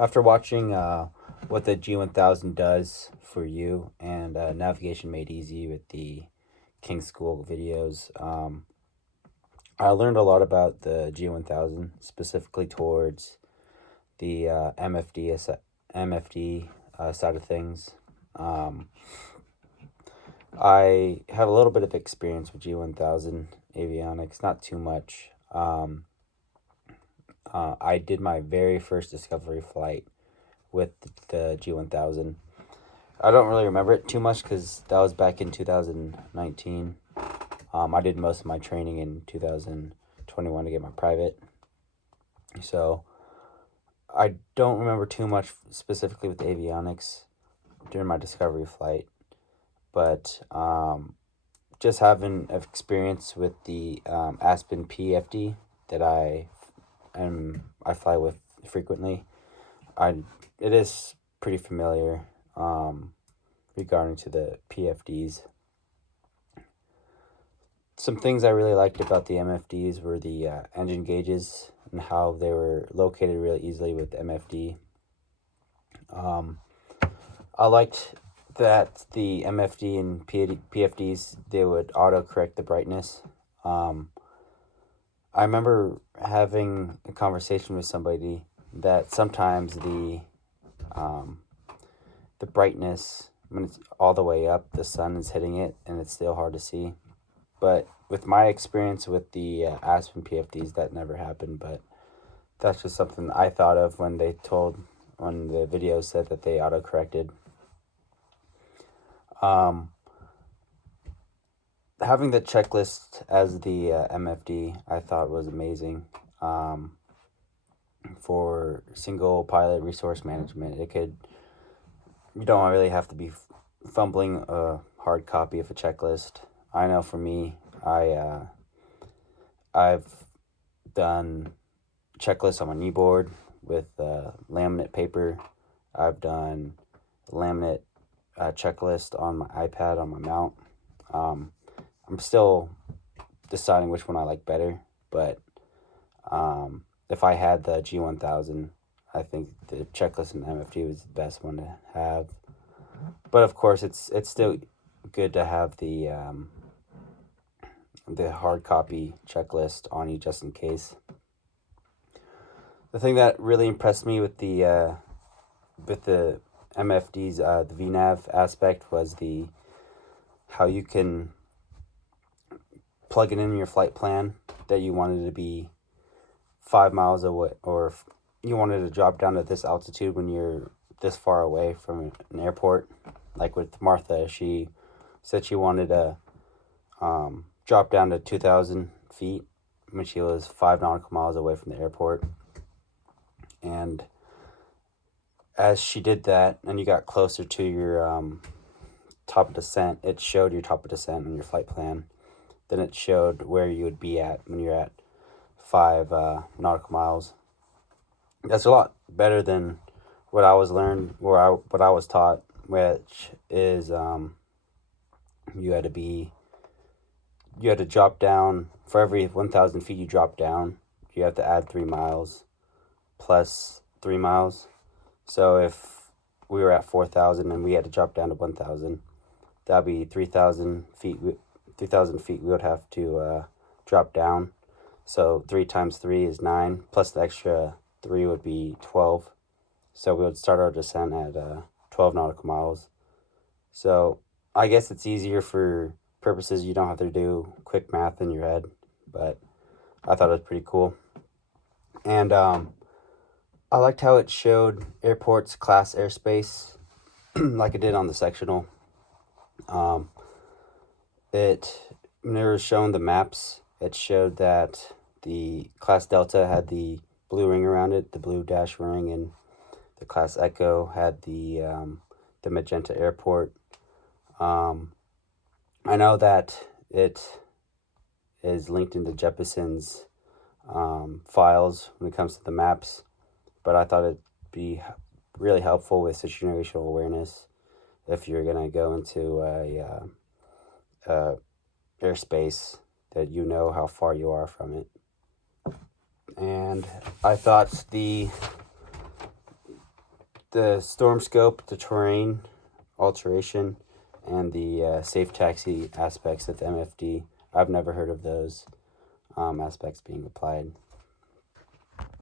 After watching what the G1000 does for you and Navigation Made Easy with the King School videos, I learned a lot about the G1000, specifically towards the MFD side of things. Um, I have a little bit of experience with G1000 avionics, not too much. I did my very first discovery flight with the G1000. I don't really remember it too much because that was back in 2019. I did most of my training in 2021 to get my private. So I don't remember too much specifically with avionics during my discovery flight. But just having experience with the Aspen PFD that I fly with frequently, it is pretty familiar regarding to the PFDs. Some things I really liked about the MFDs were the engine gauges and how they were located really easily with MFD. I liked that the MFD and PFDs, they would auto correct the brightness. I remember having a conversation with somebody that sometimes the brightness, when it's all the way up, the sun is hitting it and it's still hard to see. But with my experience with the Aspen PFDs, that never happened. But that's just something I thought of when the video said that they auto corrected. Having the checklist as the MFD, I thought was amazing. For single pilot resource management, you don't really have to be fumbling a hard copy of a checklist. I know for me, I've done checklists on my kneeboard with laminate paper. I've done laminate checklist on my iPad on my mount. I'm still deciding which one I like better, but if I had the G1000, I think the checklist in MFD was the best one to have. But of course, it's still good to have the hard copy checklist on you just in case. The thing that really impressed me with the MFD's the VNav aspect was how you can plug it in your flight plan that you wanted to be 5 miles away, or you wanted to drop down to this altitude when you're this far away from an airport. Like with Martha, she said she wanted to drop down to 2,000 feet when she was 5 nautical miles away from the airport. And as she did that and you got closer to your top of descent, it showed your top of descent on your flight plan. Then it showed where you would be at when you're at 5 nautical miles. That's a lot better than what I was taught, which is you had to drop down for every 1,000 feet you drop down. You have to add 3 miles plus 3 miles. So if we were at 4,000 and we had to drop down to 1,000, that'd be 3,000 feet. 3,000 feet we would have to drop down. So 3 times 3 is 9, plus the extra 3 would be 12. So we would start our descent at 12 nautical miles. So I guess it's easier for purposes you don't have to do quick math in your head, but I thought it was pretty cool. And I liked how it showed airports class airspace like it did on the sectional. When they were showing the maps, it showed that the Class Delta had the blue ring around it, the blue dash ring, and the Class Echo had the magenta airport. I know that it is linked into Jeppeson's files when it comes to the maps, but I thought it'd be really helpful with situational awareness if you're gonna go into a airspace that you know how far you are from it. And I thought the the storm scope, the terrain alteration, and the safe taxi aspects of the MFD. I've never heard of those aspects being applied.